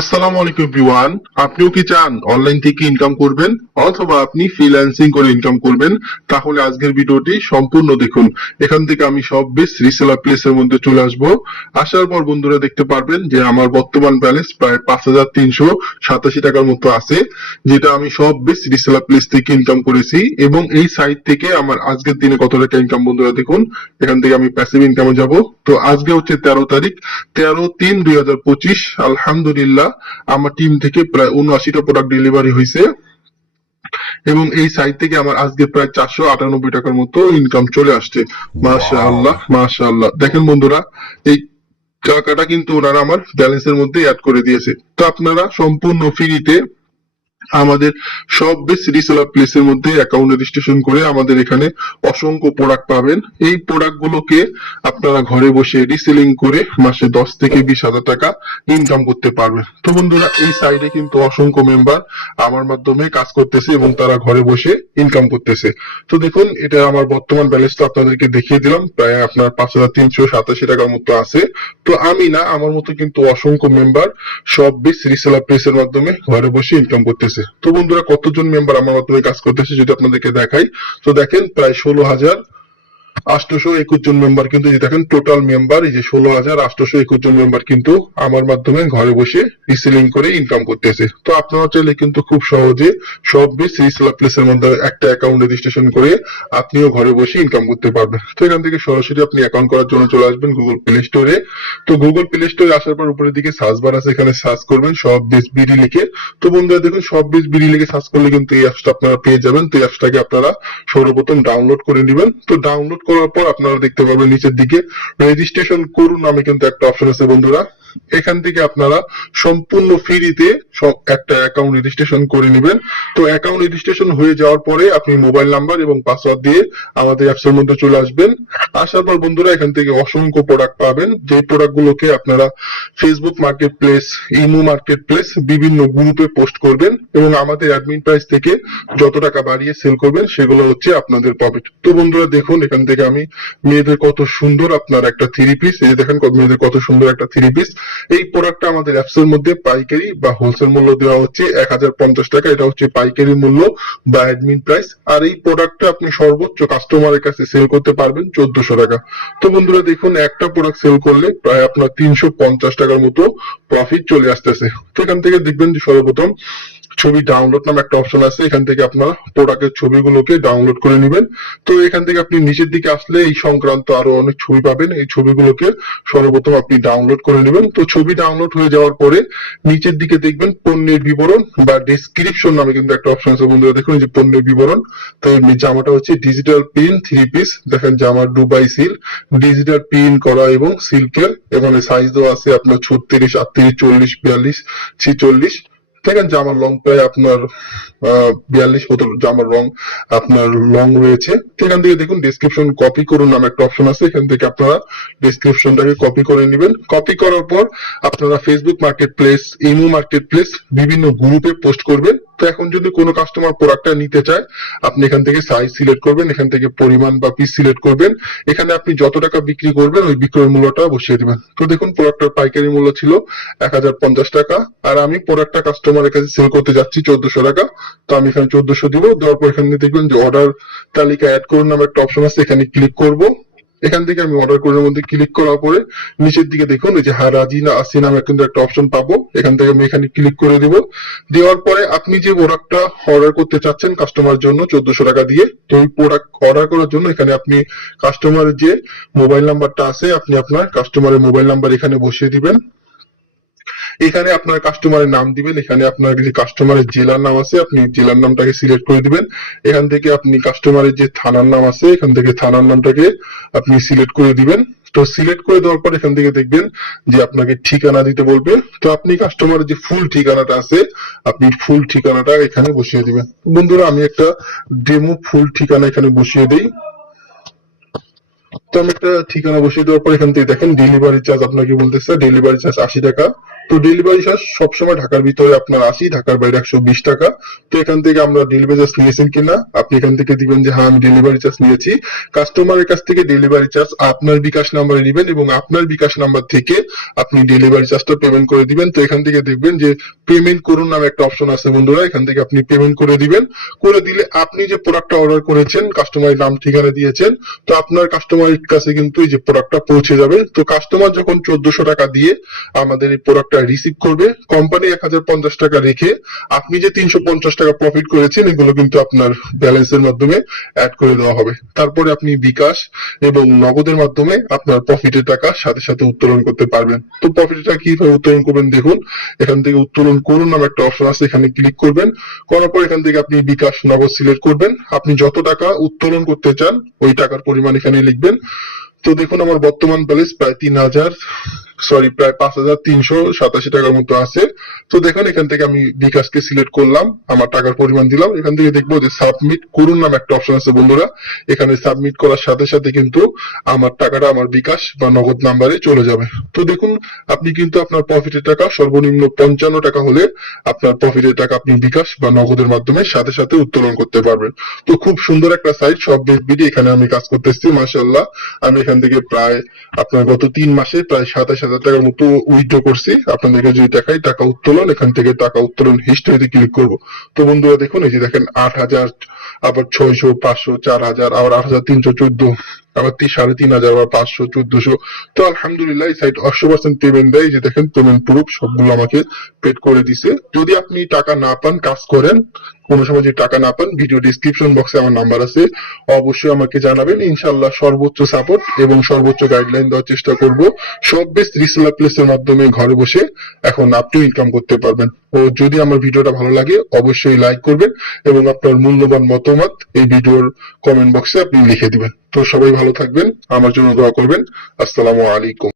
আসসালামু আলাইকুম এভরিওয়ান। আপনিও কি চান অনলাইন থেকে ইনকাম করবেন অথবা আপনি ফ্রিল্যান্সিং করে ইনকাম করবেন? তাহলে আজকের ভিডিওটি সম্পূর্ণ দেখুন। এখান থেকে আমি সব বেস্ট রিসেলার প্লেসের মধ্যে চলে আসব। আসার পর বন্ধুরা দেখতে পারবেন যে আমার বর্তমান ব্যালেন্স প্রায় 5,387 টাকার মতো আছে, যেটা আমি সব বেস্ট রিসেলার প্লেস থেকে ইনকাম করেছি। এবং এই সাইট থেকে আমার আজকের দিনে কত টাকা ইনকাম বন্ধুরা দেখুন। এখান থেকে আমি প্যাসিভ ইনকামে যাব। তো আজকে হচ্ছে 13 তারিখ, 13/3/2025। আলহামদুলিল্লাহ আমার টিম থেকে প্রায় 79টা প্রোডাক্ট ডেলিভারি হয়েছে এবং এই সাইট থেকে আমার আজকে প্রায় 498 টাকার মতো ইনকাম চলে আসছে। মাশাআল্লাহ মাশাআল্লাহ। দেখেন বন্ধুরা, এই টাকাটা কিন্তু ওনারা আমার ব্যালেন্সের মধ্যে অ্যাড করে দিয়েছে। তো আপনারা সম্পূর্ণ ফ্রিতে আমাদের সব বেস্ট রিসেলার প্লেসের মধ্যে অ্যাকাউন্ট রেজিস্ট্রেশন করে আমাদের এখানে অসংখ্য প্রোডাক্ট পাবেন। এই প্রোডাক্ট গুলোকে আপনারা ঘরে বসে রিসেলিং করে মাসে 10 থেকে 20,000 টাকা ইনকাম করতে পারবেন। তো বন্ধুরা, এই সাইডে কিন্তু অসংখ্য মেম্বার আমার মাধ্যমে কাজ করতেছে এবং তারা ঘরে বসে ইনকাম করতেছে। তো দেখুন, এটা আমার বর্তমান ব্যালেন্সটা আপনাদেরকে দেখিয়ে দিলাম। প্রায় আপনার 5,387 টাকার মতো আছে। তো আমি না, আমার মতো কিন্তু অসংখ্য মেম্বার সব বেস্ট রিসেলার প্লেসের মাধ্যমে ঘরে বসে ইনকাম করতেছে। তো বন্ধুরা, কতজন মেম্বার আমার মাধ্যমে কাজ করতেছে যদি আপনাদেরকে দেখাই, তো দেখেন প্রায় 16,821 জন মেম্বার কিন্তু, যে দেখেন টোটাল মেম্বার এই যে 16,821 জন মেম্বার কিন্তু আমার মাধ্যমে ঘরে বসে রিসেলিং করে ইনকাম করতেছে। তো আপনারা চাইলে কিন্তু খুব সহজে সব বেস্ট রিসেলার প্লেসের মধ্যে একটা অ্যাকাউন্ট রেজিস্ট্রেশন করে আপনিও ঘরে বসে ইনকাম করতে পারবেন। তো এখান থেকে সরাসরি আপনি অ্যাকাউন্ট করার জন্য চলে আসবেন গুগল প্লে স্টোরে। তো গুগল প্লে স্টোরে আসার পর উপরের দিকে সার্চ বার আছে, এখানে সার্চ করবেন সব বেস্ট বিডি লিখে। তো বন্ধুরা দেখুন, সব বেস্ট বিডি লিখে সার্চ করলে কিন্তু এই অ্যাপসটা আপনারা পেয়ে যাবেন। তো এই অ্যাপসটাকে আপনারা সর্বপ্রথম ডাউনলোড করে নেবেন। তো ডাউনলোড করার পর আপনারা দেখতে পাবেন নিচের দিকে রেজিস্ট্রেশন করুন নামে কিন্তু একটা অপশন আছে বন্ধুরা। এখান থেকে আপনারা সম্পূর্ণ ফ্রিতে একটা অ্যাকাউন্ট রেজিস্ট্রেশন করে নেবেন। তো অ্যাকাউন্ট রেজিস্ট্রেশন হয়ে যাওয়ার পরে আপনি মোবাইল নাম্বার এবং পাসওয়ার্ড দিয়ে আমাদের অ্যাপসের মধ্যে চলে আসবেন। আসার পর বন্ধুরা এখান থেকে অসংখ্য প্রোডাক্ট পাবেন, যে প্রোডাক্ট গুলোকে আপনারা Facebook market place, imo market place, বিভিন্ন গ্রুপে পোস্ট করবেন এবং আমাদের অ্যাডমিন প্রাইস থেকে যত টাকা বাড়িয়ে সেল করবেন সেগুলো হচ্ছে আপনাদের প্রফিট। তো বন্ধুরা দেখুন, এখান থেকে আমি মেয়েদের কত সুন্দর আপনার একটা থ্রি পিস, এই দেখেন মেয়েদের কত সুন্দর একটা থ্রি পিস। এই প্রোডাক্টটা আমাদের অ্যাপস এর মধ্যে পাইকারি বা হোলসেল মূল্য দেওয়া হচ্ছে 1,050 টাকা। এটা হচ্ছে পাইকারি মূল্য বা অ্যাডমিন প্রাইস। আর এই প্রোডাক্টটা আপনি সর্বোচ্চ কাস্টমারের কাছে সেল করতে পারবেন 1400 টাকা। তো বন্ধুরা দেখুন, একটা প্রোডাক্ট সেল করলে প্রায় আপনার 350 টাকার মতো প্রফিট চলে আসতেছে। তো এখান থেকে দেখবেন যে সর্বপ্রথম ছবি ডাউনলোড নামে একটা অপশন আছে, এখান থেকে আপনারা প্রোডাক্টের ছবিগুলোকে ডাউনলোড করে নেবেন। তো এখান থেকে আপনি নিচের দিকে আসলে এই সংক্রান্ত আরো অনেক ছবি পাবেন, এই ছবিগুলোকে সর্বপ্রথম আপনি ডাউনলোড করে নেবেন। তো ছবি ডাউনলোড হয়ে যাওয়ার পরে নিচের দিকে দেখবেন পণ্যের বিবরণ বা ডেসক্রিপশন নামে কিন্তু একটা অপশন আছে বন্ধুরা। দেখুন এই যে পণ্যের বিবরণ। তো এই জামাটা হচ্ছে ডিজিটাল প্রিন্ট থ্রি পিস, দেখেন জামার দুবাই সিল্ক, ডিজিটাল প্রিন্ট করা এবং সিল্কের। এখানে সাইজ দেওয়া আছে আপনার 36, 38, 40, 42, 46। দেখেন জামার লং প্রায় আপনার 42 মতো জামার রং আপনার লং রয়েছে। এখান থেকে দেখুন ডেসক্রিপশন কপি করুন নামে একটা অপশন আছে, এখান থেকে আপনারা ডেসক্রিপশনটাকে কপি করে নেবেন। কপি করার পর আপনারা Facebook market place, imo market place, বিভিন্ন গ্রুপে পোস্ট করবেন। তো এখন যদি কোনো কাস্টমার প্রোডাক্টটা নিতে চায়, আপনি এখান থেকে সাইজ সিলেক্ট করবেন, এখান থেকে পরিমাণ বা পিস সিলেক্ট করবেন। এখানে আপনি যত টাকা বিক্রি করবেন ওই বিক্রয় মূল্যটা বসিয়ে দিবেন। তো দেখুন প্রোডাক্টের পাইকারি মূল্য ছিল 1,050 টাকা, আর আমি প্রোডাক্টটা কাস্টমারের কাছে সেল করতে যাচ্ছি 1400 টাকা। তো আমি এখানে 1400 দিব। দেওয়ার পর এখানে দেখবেন যে অর্ডার তালিকা অ্যাড করুন নামে একটা অপশন আছে, এখানে ক্লিক করব। এখান থেকে আমি অর্ডার করার মধ্যে ক্লিক করার পরে নিচের দিকে দেখুন এই যে রাজি না আসি নামে কিন্তু একটা অপশন পাবো, এখান থেকে আমি এখানে ক্লিক করে দিব। দেওয়ার পরে আপনি যে প্রোডাক্টটা অর্ডার করতে চাচ্ছেন কাস্টমার জন্য 1400 টাকা দিয়ে, তো ওই প্রোডাক্ট অর্ডার করার জন্য এখানে আপনি কাস্টমারের যে মোবাইল নাম্বারটা আছে, আপনি আপনার কাস্টমারের মোবাইল নাম্বার এখানে বসিয়ে দিবেন। এখানে আপনার কাস্টমারের নাম দিবেন, এখানে আপনার যে কাস্টমারের জেলার নাম আছে আপনি জেলার নামটাকে সিলেক্ট করে দিবেন। এখান থেকে আপনি কাস্টমারের যে থানার নাম আছে এখান থেকে থানার নামটাকে আপনি সিলেক্ট করে দিবেন। তো সিলেক্ট করে দেওয়ার পর এখান থেকে দেখবেন যে আপনাকে ঠিকানা দিতে বলবে। তো আপনি কাস্টমারের যে ফুল ঠিকানাটা আছে আপনি ফুল ঠিকানাটা এখানে বসিয়ে দিবেন। বন্ধুরা আমি একটা ডেমো ফুল ঠিকানা এখানে বসিয়ে দিই। তো আমি একটা ঠিকানা বসিয়ে দেওয়ার পর এখান থেকে দেখেন ডেলিভারি চার্জ আপনাকে বলতেছে, ডেলিভারি চার্জ 80 টাকা। তো ডেলিভারি চার্জ সবসময় ঢাকার ভিতরে আপনার 80, ঢাকার বাইরে 120 টাকা। তো এখান থেকে আমরা ডেলিভারি চার্জ নিয়েছেন কিনা আপনি এখান থেকে দিবেন যে হ্যাঁ আমি ডেলিভারি চার্জ নিয়েছি। কাস্টমারের কাছ থেকে ডেলিভারি চার্জ আপনার বিকাশ নাম্বারে দিবেন এবং আপনার বিকাশ নাম্বার থেকে আপনি ডেলিভারি চার্জটা পেমেন্ট করে দিবেন। তো এখান থেকে দেখবেন যে পেমেন্ট করুন নামে একটা অপশন আছে বন্ধুরা, এখান থেকে আপনি পেমেন্ট করে দিবেন। করে দিলে আপনি যে প্রোডাক্টটা অর্ডার করেছেন, কাস্টমারের নাম ঠিকানা দিয়েছেন, তো আপনার কাস্টমারের কাছে কিন্তু এই যে প্রোডাক্টটা পৌঁছে যাবে। তো কাস্টমার যখন 1400 টাকা দিয়ে আমাদের এই প্রোডাক্টটা রিসিভ করবে, কোম্পানি 1050 টাকা রেখে আপনি যে 350 টাকা প্রফিট করেছেন এগুলো কিন্তু আপনার ব্যালেন্সের মাধ্যমে অ্যাড করে দেওয়া হবে। তারপরে আপনি বিকাশ এবং নগদের মাধ্যমে আপনার প্রফিটের টাকা সাথে সাথে উত্তোলন করতে পারবেন। তো প্রফিটের টাকা কিভাবে উত্তোলন করবেন দেখুন, এখান থেকে উত্তোলন করুন নামে একটা অপশন আছে, এখানে ক্লিক করবেন। করার পর এখান থেকে আপনি বিকাশ নগদ সিলেক্ট করবেন। আপনি যত টাকা উত্তোলন করতে চান ওই টাকার পরিমাণ এখানে লিখবেন। তো দেখুন আমার বর্তমান ব্যালেন্স প্রায় প্রায় 5387 টাকার মতো আছে। তো দেখুন এখান থেকে আমি বিকাশকে সিলেক্ট করলাম, আমার টাকার পরিমাণ দিলাম। এখান থেকে দেখবো যে সাবমিট করুন নামে একটা অপশন আছে বন্ধুরা, এখানে সাবমিট করার সাথে সাথে কিন্তু আমার টাকাটা আমার বিকাশ বা নগদ নাম্বারে চলে যাবে। তো দেখুন আপনি কিন্তু আপনার প্রফিটের টাকা সর্বনিম্ন 55 টাকা হলে আপনার প্রফিটের টাকা আপনি বিকাশ বা নগদের মাধ্যমে সাথে সাথে উত্তোলন করতে পারবেন। তো খুব সুন্দর একটা সাইট, সব বিডি এখানে আমি কাজ করতেছি মাশাআল্লাহ। আমি এখান থেকে প্রায় আপনার গত 3 মাসে প্রায় 27,000 টাকার মতো উইথড্র করছি। আপনাদেরকে যদি দেখাই টাকা উত্তোলন, এখান থেকে টাকা উত্তোলন হিস্ট্রিতে ক্লিক করব। তো বন্ধুরা দেখুন এই যে দেখেন 8,000, আবার 600, 500, 4,000, আবার 8,314, আবার 3,500, আবার 500, 1,400। তো আলহামদুলিল্লাহ এই সাইট 100% পেমেন্ট দেয়। যে দেখেন পেমেন্ট প্রুফ সবগুলো আমাকে পেড করে দিছে। যদি আপনি টাকা না পান, কাজ করেন, কোনো সময় যদি টাকা না পান, ভিডিও ডিসক্রিপশন বক্সে আমার নাম্বার আছে, অবশ্যই আমাকে জানাবেন। ইনশাআল্লাহ সর্বোচ্চ সাপোর্ট এবং সর্বোচ্চ গাইডলাইন দেওয়ার চেষ্টা করব। সব বেস্ট রিসেলার প্লেসের মাধ্যমে ঘরে বসে এখন আপনিও ইনকাম করতে পারবেন। ও যদি আমার ভিডিওটা ভালো লাগে অবশ্যই লাইক করবেন এবং আপনার মূল্যবান মতামত এই ভিডিওর কমেন্ট বক্সে আপনি লিখে দিবেন। তো সবাই ভালো থাকবেন, আমার জন্য দোয়া করবেন। আসসালামু আলাইকুম।